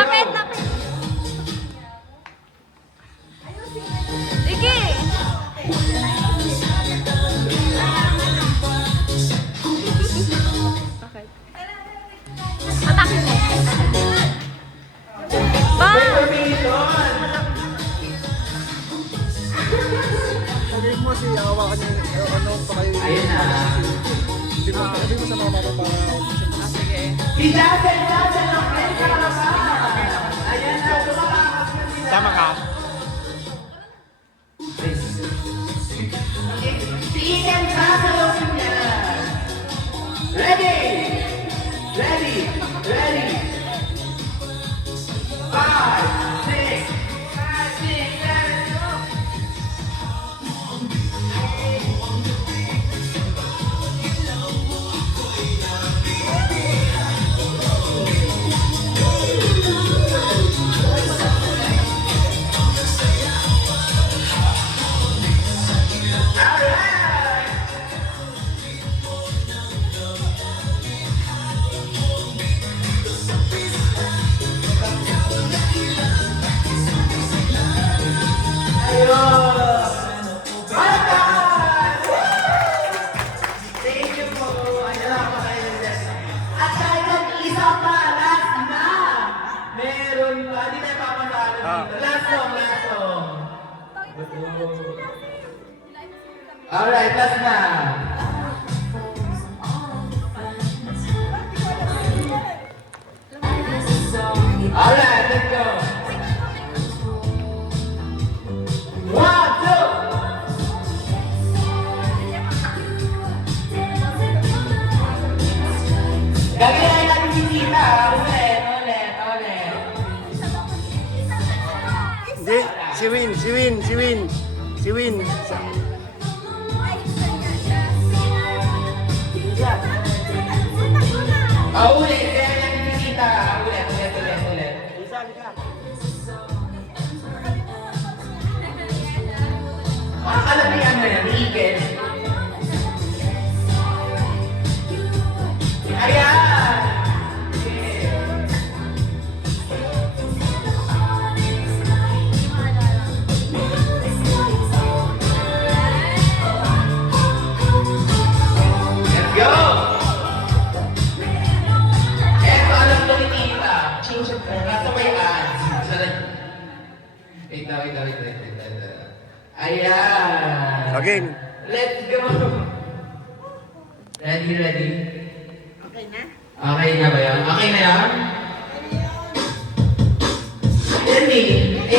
Lapit, lapit. Sige. Okay. Atake mo. Ba! Sabihin mo si hawakan niyo ano pa kayo. Ayun na. Sabihin mo sa mga mama para Sige. Si Jasen ang friend ka na ba? Ayan na, tumatakas ka sila. Tama ka. Si Ian sasalawin niya. Ready! Ready! Ready! 5, 6, 5, 6, 7, go! Alright, last na. Alright, let's go. 1, 2. Gagawin natin si Tita. Ulit. Hindi, si Win. Ulit. Kaya natin si Tita. Ulit. Makakalabihan mo yan, Igel. Ayan! Let's go! Eto, alam ko ni Tita. Change of phone. Nasa may ads. Wait na. Ayan! Again. Let's go! Ready? Okay na? Okay na ba yan? Okay na yan? Ready?